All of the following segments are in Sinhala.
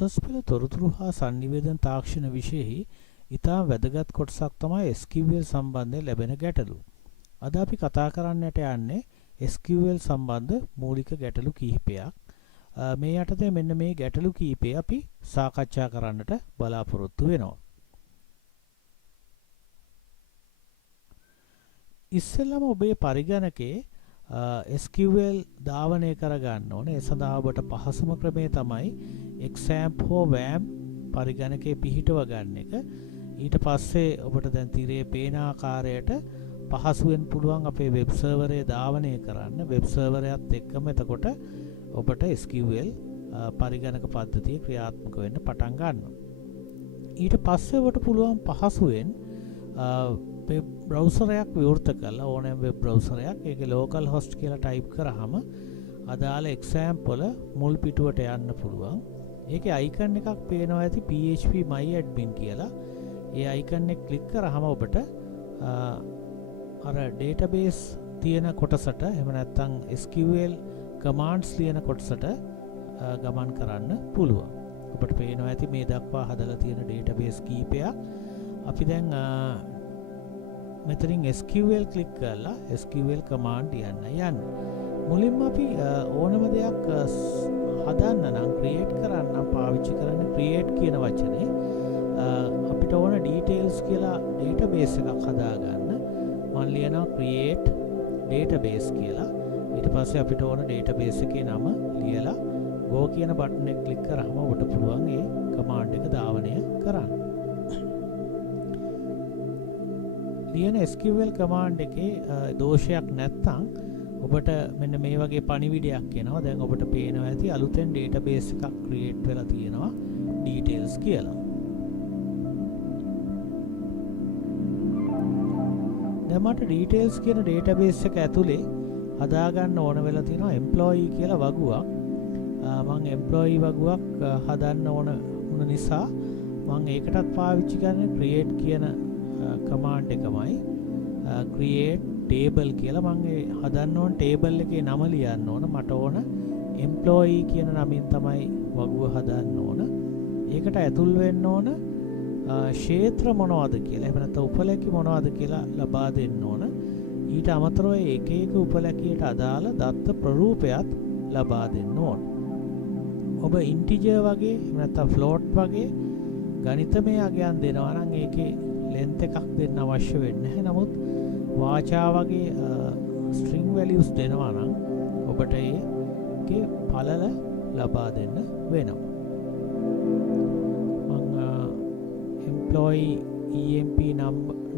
උසස් පෙළ තොරතුරු හා sannivedana තාක්ෂණ විෂයෙහි ඉතා වැදගත් කොටසක් තමයි SQL සම්බන්ධයෙන් ලැබෙන ගැටලු. අද අපි කතා කරන්නට යන්නේ SQL සම්බන්ධ මූලික ගැටලු කිහිපයක්. මේ යටතේ මෙන්න මේ ගැටලු කිහිපය අපි සාකච්ඡා කරන්නට බලාපොරොත්තු වෙනවා. ඉස්සෙල්ලාම ඔබේ පරිගණකේ SQL ධාවනය කරගන්න ඕනේ. ඒ සඳහා ඔබට පහසුම ක්‍රමය තමයි XAMPP හෝ WAMP පරිගණකේ පිහිටව ගන්න එක. ඊට පස්සේ ඔබට දැන් තිරේ පේන ආකාරයට පහසුවෙන් පුළුවන් අපේ වෙබ් සර්වරය ධාවනය කරන්න. වෙබ් සර්වරයත් එක්කම එතකොට ඔබට SQL පරිගණක පද්ධතිය ක්‍රියාත්මක වෙන්න පටන් ගන්නවා. ඊට පස්සේ ඔබට පුළුවන් පහසුවෙන් වෙබ් බ්‍රවුසරයක් විවෘත කරලා ඕනෑම වෙබ් බ්‍රවුසරයක් ඒකේ ලෝකල් හොස්ට් කියලා ටයිප් කරාම අදාළ XAMPP වල මුල් පිටුවට යන්න පුළුවන්. ඒකේ අයිකන් එකක් පේනවා ඇති PHP my admin කියලා. ඒ අයිකන් එක ක්ලික් කරාම ඔබට අර database තියෙන කොටසට එහෙම නැත්නම් SQL commands ලියන කොටසට ගමන් කරන්න පුළුවන්. ඔබට පේනවා ඇති මේ දක්වා හදලා තියෙන database කීපයක්. අපි දැන් මෙතනින් SQL ක්ලික් කරලා SQL command යන්න. මුලින්ම අපි ඕනම දෙයක් හදන්න නම් create කරන්න නම් පාවිච්චි කරන්නේ create කියන වචනේ. අපිට ඕන details කියලා database එකක් හදාගන්න. මම ලියනවා create database කියලා. ඊට පස්සේ අපිට ඕන database එකේ නම ලියලා go කියන බටන් එක ක්ලික් කරාම ඔබට පුළුවන් ඒ command එක ධාවනය කරන්න. ලියන SQL command එකේ දෝෂයක් නැත්නම් ඔබට මෙන්න මේ වගේ පණිවිඩයක් එනවා. දැන් ඔබට පේනවා ඇති අලුතෙන් database එකක් create වෙලා තියෙනවා details කියලා. දැන් මට details කියන database එක ඇතුලේ හදාගන්න ඕන වෙලා තියෙනවා employee කියලා වගුවක්. මම employee වගුවක් හදන්න ඕන වුණ නිසා මම ඒකටත් පාවිච්චි කරන්නේ create කියන command එකමයි. create table කියලා මම හදන්න ඕන table එකේ නම ලියන්න ඕන. මට ඕන employee කියන නමින් තමයි වගුව හදන්න ඕන. ඒකට ඇතුල් වෙන්න ඕන ක්ෂේත්‍ර මොනවද කියලා. එහෙම නැත්නම් උපලැකි මොනවද කියලා ලබා දෙන්න ඕන. ඊට අමතරව එක එක උපලැකියට අදාළ දත්ත ප්‍රරූපයක් ලබා දෙන්න ඕන. ඔබ integer වගේ එහෙම නැත්නම් float වගේ ගණිතමය අගයන් දෙනවා නම් ඒකේ length එකක් දෙන්න අවශ්‍ය වෙන්නේ නැහැ. නමුත් වාචා වගේ string values දෙනවා නම් ඔබට ඒකේ පළල ලබා දෙන්න වෙනවා. මම employee emp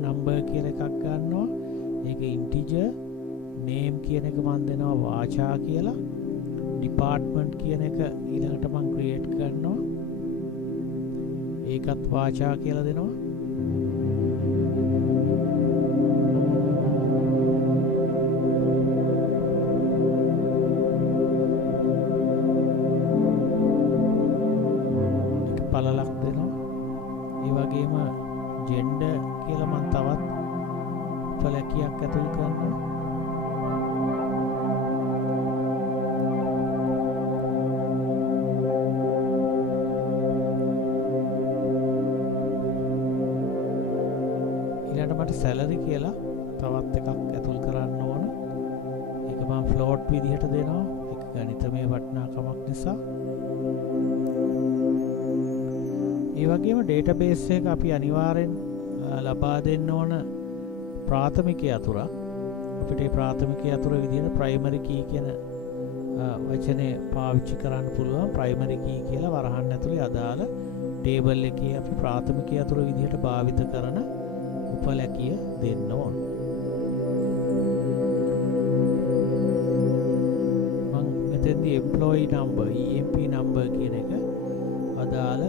number කියලා එකක් ගන්නවා. ඒක integer name කියන එක මම දෙනවා වාචා කියලා. department කියන එක ඊළඟට මම create කරනවා. ඒකත් වාචා කියලා දෙනවා. පළලක් දෙනවා. ඒ වගේම gender කියලා මම තවත් උපලැකියක් ඇතුල් කරනවා. ඊළඟට මට salary කියලා තවත් එකක් ඇතුල් කරන්න ඕන. ඒක මම float විදිහට දෙනවා. ඒක ගණිතමය වටිනාකමක් නිසා. ඒ වගේම database එක අපි අනිවාර්යෙන් ලබා දෙන්න ඕන ප්‍රාථමික යතුරක්. අපිට මේ ප්‍රාථමික යතුර විදිහට primary key කියන වචනේ පාවිච්චි කරන්න පුළුවන්. primary key කියලා වරහන් ඇතුලේ අදාළ table එකේ අපි ප්‍රාථමික යතුර විදිහට භාවිත කරන උපලැකිය දෙන්න ඕන. මම මෙතෙන්දී employee number emp number කියන එක අදාළ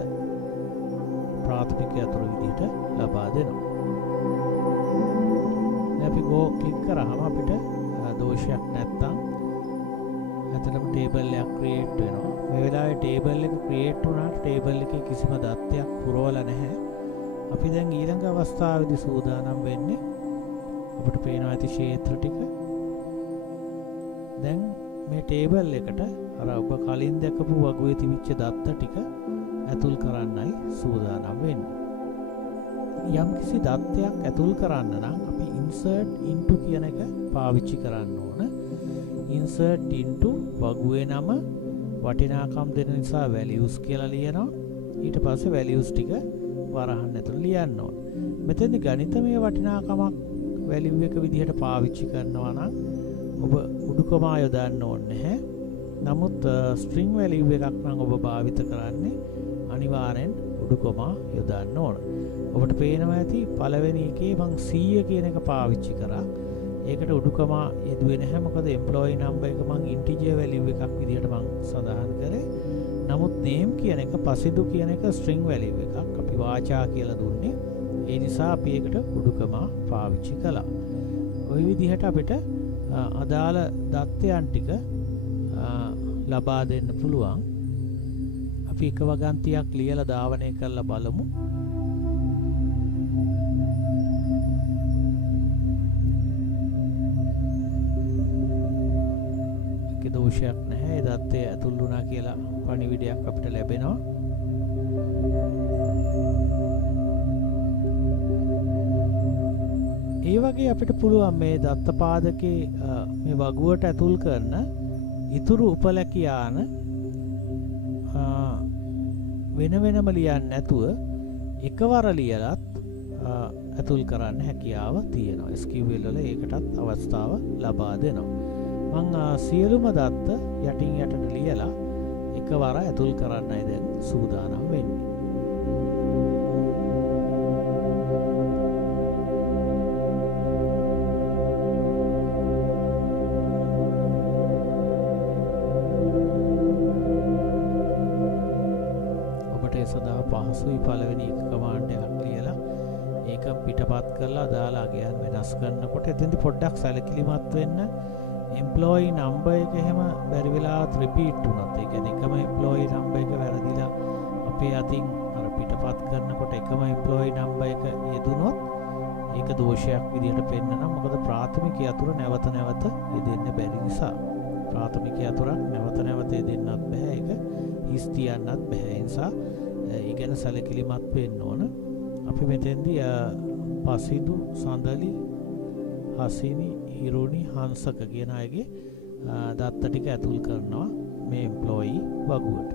ප්‍රාථමික යතුරු විදිහට ලබා දෙනවා. දැන් අපි go ක්ලික් කරාම අපිට දෝෂයක් නැත්තම් ඇත්තටම table එකක් create වෙනවා. මේ වෙලාවේ table එක create වුණාට table එකේ කිසිම දත්තයක් පුරවලා නැහැ. අපි දැන් ඊළඟ අවස්ථාවේදී සූදානම් වෙන්නේ අපිට පේනවා ඇති ක්ෂේත්‍ර ටික. දැන් මේ table එකට අර ඔබ කලින් දැකපු වගුවේ තිබිච්ච දත්ත ටික ඇතුල් කරන්නයි සූදානම් වෙන්නේ. යම් කිසි දත්තයක් ඇතුල් කරන්න නම් අපි insert into කියන එක පාවිච්චි කරන්න ඕන. insert into වගුවේ නම වටිනාකම් දෙන නිසා values කියලා ලියනවා. ඊට පස්සේ values ටික වරහන් ඇතුළේ ලියන්න ඕන. මෙතෙන්දි ගණිතමය වටිනාකමක් value එක විදිහට පාවිච්චි කරනවා නම් ඔබ උඩුකමා යොදන්න ඕනේ නැහැ. නමුත් string value එකක් නම් ඔබ භාවිත කරන්නේ අනිවාර්යෙන් උඩුකමා යොදන්න ඕන. ඔබට පේනවා ඇති පළවෙනි එකේ මං 100 කියන එක පාවිච්චි කරා. ඒකට උඩුකමා යෙදුවේ නැහැ. මොකද employee number එක මං integer value එකක් විදිහට මං සඳහන් කරේ. නමුත් name කියන එක පසිදු කියන එක string value එකක්. අපි වාචා කියලා දුන්නේ. ඒ නිසා අපි ඒකට උඩුකමා පාවිච්චි කළා. ওই විදිහට අපිට අදාළ දත්තයන් ටික ලබා දෙන්න පුළුවන්. අපි එක වගන්තියක් ලියලා ධාවනය කරලා බලමු. ඒකේ දෝෂයක් නැහැ. ඒ දත්තය ඇතුල් වුණා කියලා පණිවිඩයක් අපිට ලැබෙනවා. ඒ වගේ අපිට පුළුවන් මේ දත්ත පාදකේ මේ වගුවට ඇතුල් කරන ඉතුරු උපලැකියාන වෙන වෙනම ලියන්නේ නැතුව එකවර ලියලත් ඇතුල් කරන්න හැකියාව තියෙනවා. SQL වල ඒකටත් අවස්ථාව ලබා දෙනවා. මම සියලුම දත්ත යටින් යටට ලියලා එකවර ඇතුල් කරන්නයි දැන් සූදානම් වෙන්නේ. සදා පහසුයි පළවෙනි එක කමාන්ඩ් එකක් ලියලා ඒක පිටපත් කරලා දාලා අගයන් වෙනස් කරනකොට එතෙන්දි පොඩ්ඩක් සැලකිලිමත් වෙන්න. employee number එක එහෙම බැරි වෙලාවත් repeat වුණත් ඒ කියන්නේ එකම employee number එක වැරදිලා අපේ අතින් අර පිටපත් කරනකොට එකම employee number එක යෙදුනොත් ඒක දෝෂයක් විදිහට පෙන්නනවා. මොකද ප්‍රාථමික යතුරු නැවත නැවත යෙදෙන්න බැරි නිසා. ප්‍රාථමික යතුරක් නැවත නැවත යෙදෙන්නත් බෑ. ඒක හිස් තියන්නත් බෑ. ඒ නිසා ඉගෙන සැලකිලිමත් වෙන්න ඕන. අපි මෙතෙන්දී පසිදු සඳලි හසිනි හිරුනි හංසක කියන අයගේ දත්ත ටික ඇතුල් කරනවා මේ employee වගුවට.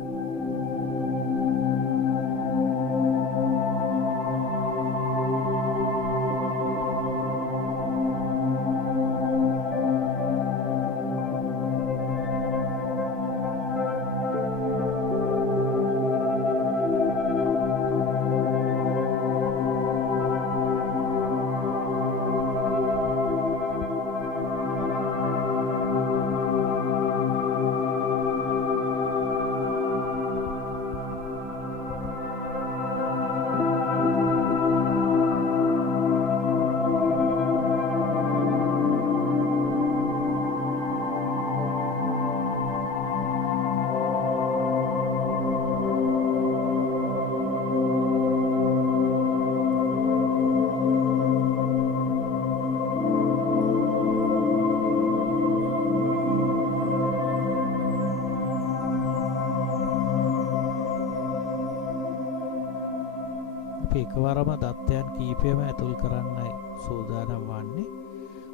එකවරම දත්තයන් කීපයම ඇතුල් කරන්නයි සූදානම් වන්නේ.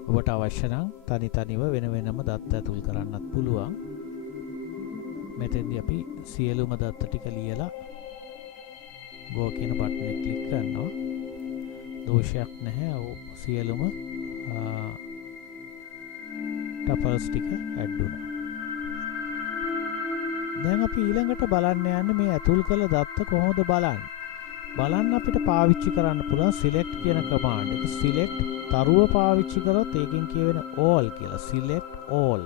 ඔබට අවශ්‍ය නම් තනි තනිව වෙන වෙනම දත්ත ඇතුල් කරන්නත් පුළුවන්. මෙතෙන්දී අපි සියලුම දත්ත ටික ලියලා go කියන බටන් එක ක්ලික් කරනවා. දෝෂයක් නැහැ. සියලුම ටපල්ස් ටික ඇඩ් වුණා. දැන් අපි ඊළඟට බලන්න යන්නේ මේ ඇතුල් කළ දත්ත කොහොමද බලන්න අපිට පාවිච්චි කරන්න පුළුවන් select කියන කමාන්ඩ් එක. select තරුව පාවිච්චි කරොත් ඒකෙන් කියවෙන all කියලා. select all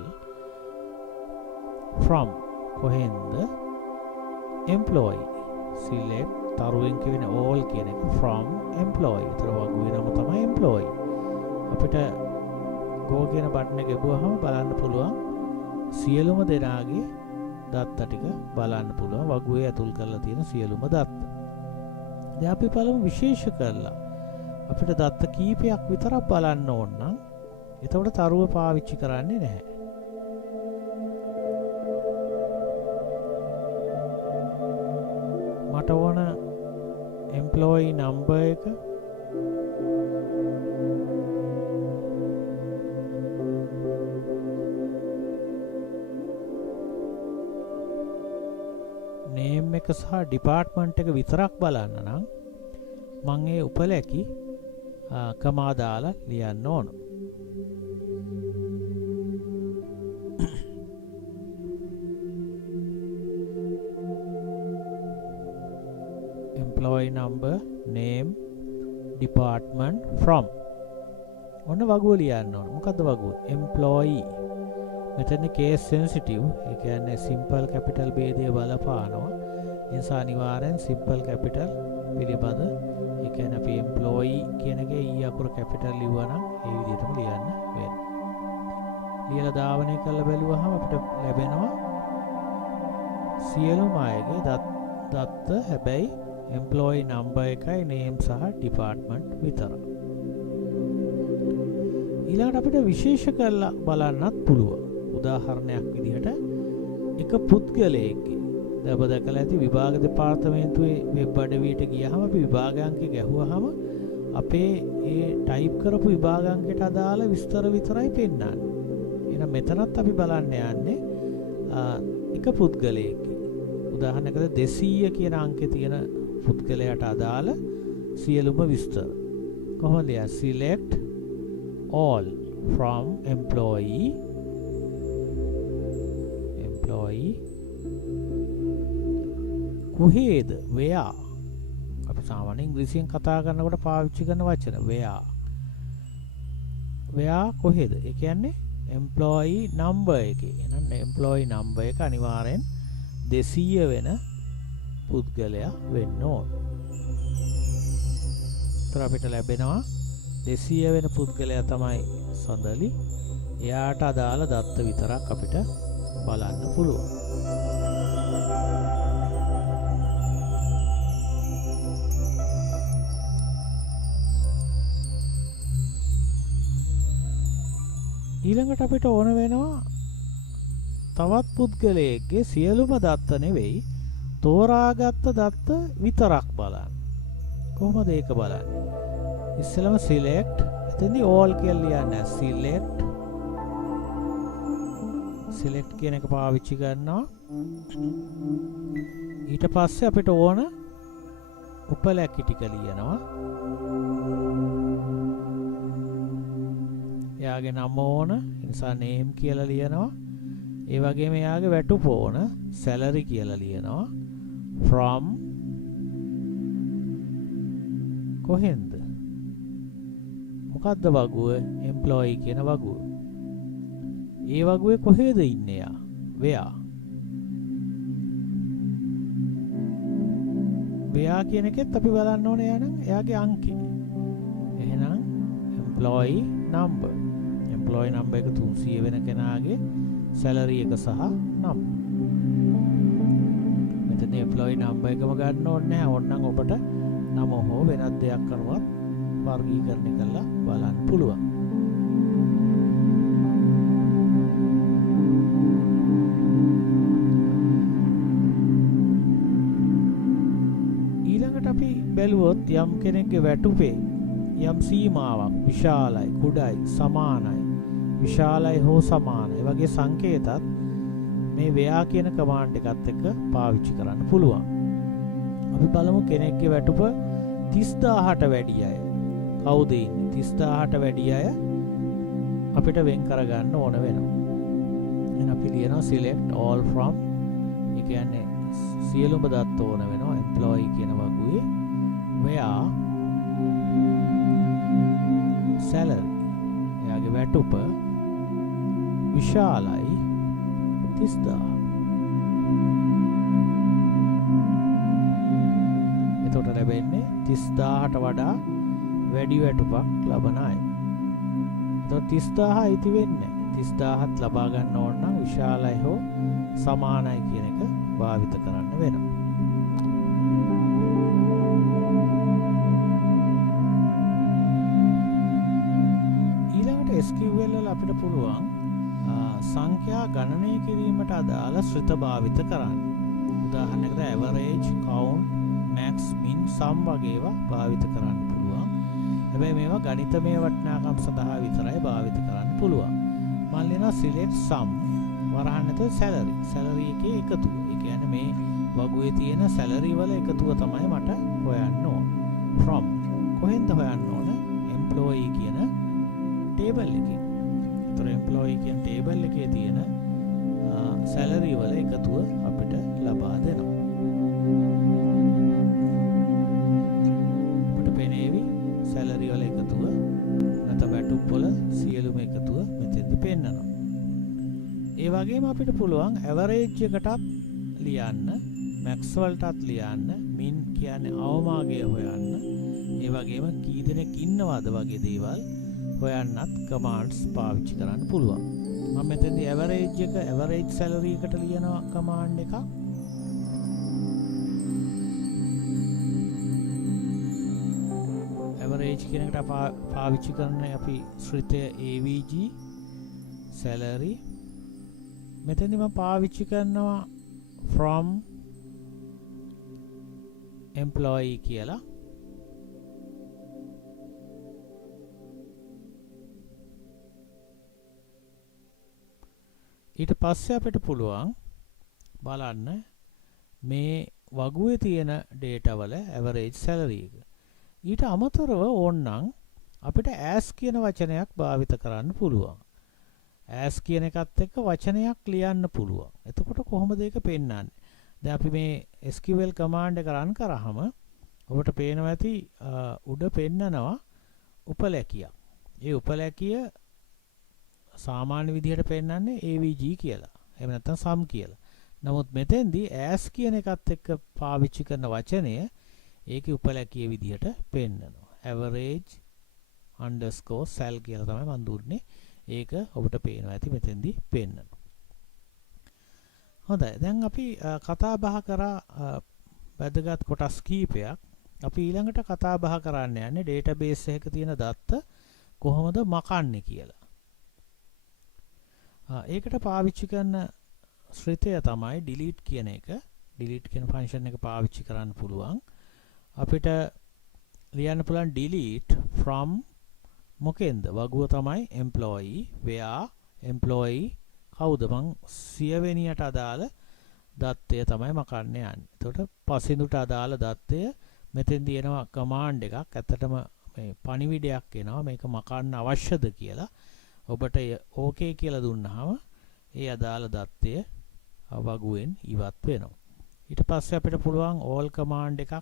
from කොහෙන්ද employee. select තරුවෙන් කියවෙන all කියන එක from employee. ඒතර වගුවේ නම තමයි employee. අපිට go කියන බටන් එක ගිහුවහම බලන්න පුළුවන් සියලුම දෙනාගේ දත්ත ටික බලන්න පුළුවන්. වගුවේ ඇතුල් කරලා තියෙන සියලුම දත්ත. දැන් අපි බලමු විශේෂ කරලා අපිට දත්ත කීපයක් විතරක් බලන්න ඕන නම් එතකොට තරුව පාවිච්චි කරන්නේ නැහැ. මට ඕන employee number එක name එක සහ department එක විතරක් බලන්න නම් මම ඒ උපලැකි කමා දාලා ලියන්න ඕන. employee number, name, department, from. ඔන්න වගුව ලියන්න ඕන. මොකද්ද වගුව? employee. මෙතන case sensitive. ඒ කියන්නේ simple capital ભેදය බලපානවා. ඒ නිසා අනිවාර්යෙන් simple capital පිළිබඳ ඒ කියන්නේ අපි employee කියන එකේ e අකුර capital ලිව්වා නම් ඒ විදිහටම ලියන්න වෙනවා. ලියලා ධාවනය කරලා බැලුවහම අපිට ලැබෙනවා සියලුම අයගේ දත්ත හැබැයි employee number එකයි name සහ department විතරයි. ඊළඟට අපිට විශේෂ කරලා බලන්නත් පුළුවන්. උදාහරණයක් විදිහට එක පුද්ගලයෙක්ගේ දැන් ඔබ දැකලා ඇති විභාග දෙපාර්තමේන්තුවේ වෙබ් අඩවියට ගියහම අපි විභාග අංක ගැහුවාම අපේ ඒ ටයිප් කරපු විභාග අංකයට අදාළ විස්තර විතරයි පෙන්නන්නේ. එහෙනම් මෙතනත් අපි බලන්න යන්නේ එක පුද්ගලයෙක්ගේ උදාහරණයකට 200 කියන අංකේ තියෙන පුද්ගලයාට අදාළ සියලුම විස්තර. කොහොමද? select all from employee කොහේද? where. අපි සාමාන්‍යයෙන් ඉංග්‍රීසියෙන් කතා කරනකොට පාවිච්චි කරන වචන where කොහේද? ඒ කියන්නේ employee number එකේ. එහෙනම් employee number එක අනිවාර්යෙන් 200 වෙන පුද්ගලයා වෙන්න ඕන. ඒතර අපිට ලැබෙනවා 200 වෙන පුද්ගලයා තමයි සඳලි. එයාට අදාළ දත්ත විතරක් අපිට බලන්න පුළුවන්. ඊළඟට අපිට ඕන වෙනවා තවත් පුද්ගලයෙක්ගේ සියලුම දත්ත නෙවෙයි තෝරාගත්ත දත්ත විතරක් බලන්න. කොහොමද ඒක බලන්නේ? ඉස්සෙල්ලාම select එතෙන්දී all කියලා ලියන්න. select කියන එක පාවිච්චි කරනවා. ඊට පස්සේ අපිට ඕන උපලැකි ටික ලියනවා. එයාගේ නම ඕන, ඒ නිසා name කියලා ලියනවා. ඒ වගේම එයාගේ වැටුප ඕන, salary කියලා ලියනවා. from කොහෙන්ද? මොකද්ද වගුව? employee කියන වගුව. ඒ වගුවේ කොහෙද ඉන්නේ යා? where කියන එකෙත් අපි බලන්න ඕනේ යනම් එයාගේ අංකය. එහෙනම් employee number එක 300 වෙන කෙනාගේ salary එක සහ නම. මෙතන employee number එකම ගන්න ඕනේ නැහැ. ඕනනම් ඔබට නම හෝ වෙනත් දෙයක් කරනවත් වර්ගීකරණය කරලා බලන්න පුළුවන්. ඊළඟට අපි බැලුවොත් යම් කෙනෙක්ගේ වැටුපේ යම් සීමාවක් විශාලයි, කුඩායි, සමානයි, විශාලයි හෝ සමානයි වගේ සංකේතත් මේ where කියන කමාන්ඩ් එකත් එක්ක පාවිච්චි කරන්න පුළුවන්. අපි බලමු කෙනෙක්ගේ වැටුප 30000ට වැඩි අය කවුද ඉන්නේ? 30000ට වැඩි අය අපිට වෙන් කරගන්න ඕන වෙනවා. එහෙනම් අපි ලියනවා select all from. ඒ කියන්නේ සියලුම දත්ත ඕන වෙනවා employee කියන වගුවේ where salary එයාගේ වැටුප විශාලයි 30000. එතකොට ලැබෙන්නේ 30000ට වඩා වැඩි වැටුපක් ලබන අය. එතකොට 30000 අයිති වෙන්නේ 30000ත් ලබා ගන්න ඕන නම් විශාලයි හෝ සමානයි කියන එක භාවිත කරන්න වෙනවා. ඊළඟට SQL වල අපිට පුළුවන් සංඛ්‍යා ගණනය කිරීමට අදාළ ශ්‍රිත භාවිත කරන්න. උදාහරණයකට average, count, sum වගේ ඒවා භාවිත කරන්න පුළුවන්. හැබැයි මේවා ගණිතමය වටිනාකම් සඳහා විතරයි භාවිත කරන්න පුළුවන්. මම ලියනවා select sum වරහන් ඇතුළේ salary. salary එකේ එකතුව. ඒ කියන්නේ මේ වගුවේ තියෙන salary වල එකතුව තමයි මට හොයන්න ඕන. from කොහෙන්ද හොයන්න ඕන? employee කියන table එකේ. ඒතර employee කියන table එකේ තියෙන salary වල එකතුව අපිට ලබා දෙනවා. අපිට පෙනේවි salary වල එකතුව නැත්නම් වැටුප් වල සියලුම එකතුව මෙතෙන්ද පෙන්නනවා. ඒ වගේම අපිට පුළුවන් average එකටත් ලියන්න, max වලටත් ලියන්න, min කියන්නේ අවමාගය හොයන්න, ඒ වගේම කී දෙනෙක් ඉන්නවද වගේ දේවල් හොයන්නත් commands පාවිච්චි කරන්න පුළුවන්. මම මෙතෙන්දී average salary එකට ලියනවා command එකක්. average කියන එකට පාවිච්චි කරන්නේ අපි ශ්‍රිතය avg salary. මෙතෙන්දී මම පාවිච්චි කරනවා from employee කියලා. ඊට පස්සේ අපිට පුළුවන් බලන්න මේ වගුවේ තියෙන data වල average salary එක. ඊට අමතරව ඕනනම් අපිට as කියන වචනයක් භාවිත කරන්න පුළුවන්. as කියන එකත් එක්ක වචනයක් ලියන්න පුළුවන්. එතකොට කොහොමද ඒක පෙන්වන්නේ? දැන් අපි මේ SQL command එක run කරාම ඔබට පේනවා ඇති උඩ පෙන්නනවා උපලැකියක්. ඒ උපලැකිය සාමාන්‍ය විදිහට පෙන්වන්නේ avg කියලා. එහෙම නැත්නම් sum කියලා. නමුත් මෙතෙන්දී as කියන එකත් එක්ක පාවිච්චි කරන වචනය ඒකේ උපලැකිය විදිහට පෙන්නනවා. average underscore sal කියලා තමයි මම දුන්නේ. ඒක ඔබට පේනවා ඇති මෙතෙන්දී පෙන්නනවා. හොඳයි. දැන් අපි කතා බහ කරා වැදගත් කොටස් කීපයක්. අපි ඊළඟට කතා බහ කරන්න යන්නේ database එකක තියෙන දත්ත කොහොමද මකන්නේ කියලා. ඒකට පාවිච්චි කරන ශ්‍රිතය තමයි delete කියන එක. delete කියන ෆන්ක්ෂන් එක පාවිච්චි කරන්න පුළුවන්. අපිට ලියන්න පුළුවන් delete from මොකෙන්ද? වගුව තමයි employee, where employee කවුද? මං සියවෙනියට අදාළ දත්තය තමයි මකන්න යන්නේ. එතකොට පසින්දුට අදාළ දත්තය මෙතෙන් තියෙනවා command එකක්. ඇත්තටම මේ පණිවිඩයක් එනවා මේක මකන්න අවශ්‍යද කියලා. ඔබට okay කියලා දුන්නාම ඒ අදාළ දත්තය වගුවෙන් ඉවත් වෙනවා. ඊට පස්සේ අපිට පුළුවන් all command එකක්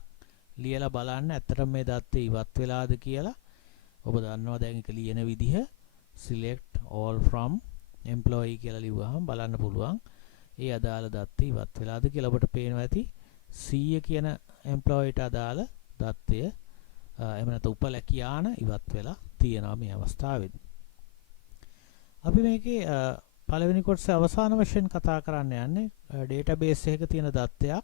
ලියලා බලන්න ඇත්තටම මේ දත්තේ ඉවත් වෙලාද කියලා. ඔබ දන්නවා දැන් ඒක ලියන විදිහ select all from employee කියලා ලිව්වහම බලන්න පුළුවන් ඒ අදාළ දත්තේ ඉවත් වෙලාද කියලා. ඔබට පේනවා ඇති 100 කියන employeeට අදාළ දත්තය එහෙම නැත්නම් උපලැකියාන ඉවත් වෙලා තියෙනවා මේ අවස්ථාවේදී. අපි මේකේ පළවෙනි කොටසේ අවසාන වශයෙන් කතා කරන්න යන්නේ database එකක තියෙන දත්තයක්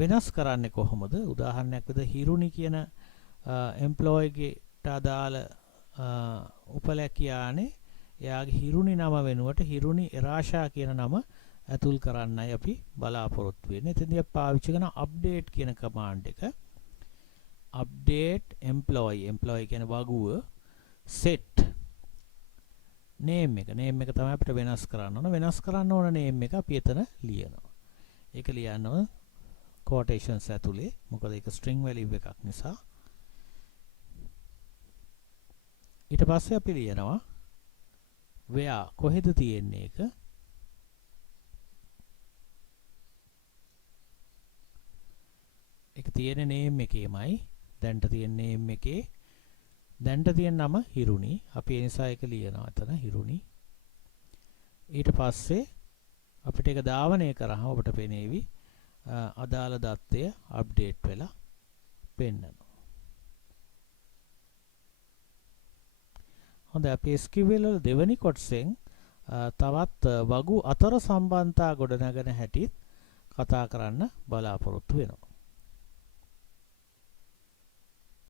වෙනස් කරන්නේ කොහොමද? උදාහරණයක් විදිහට හිරුනි කියන employee ට අදාළ උපලැකියානේ එයාගේ හිරුනි නම වෙනුවට හිරුනි එරාෂා කියන නම ඇතුල් කරන්නයි අපි බලාපොරොත්තු වෙන්නේ. එතෙන්දී අපි පාවිච්චි කරන update කියන command එක. update employee කියන වගුව set name එක තමයි අපිට වෙනස් කරන්න ඕන. වෙනස් කරන්න ඕන name එක අපි එතන ලියනවා. ඒක ලියනවා quotations ඇතුලේ. මොකද ඒක string value එකක් නිසා. ඊට පස්සේ අපි ලියනවා where කොහෙද තියෙන්නේ ඒක. ඒක තියෙන name එකේමයි. දැන්ට තියෙන name එකේ දැන්ට තියෙන නම හිරුනි. අපි ඒ නිසා ඒක ලියනවා එතන හිරුනි. ඊට පස්සේ අපිට ඒක ධාවනය කරාම ඔබට පෙනේවි අදාළ දත්තය අප්ඩේට් වෙලා පෙන්නනවා. හොඳයි අපි SQL වල දෙවෙනි කොටසෙන් තවත් වගු අතර සම්බන්ධතා ගොඩනගන හැටිත් කතා කරන්න බලාපොරොත්තු වෙනවා.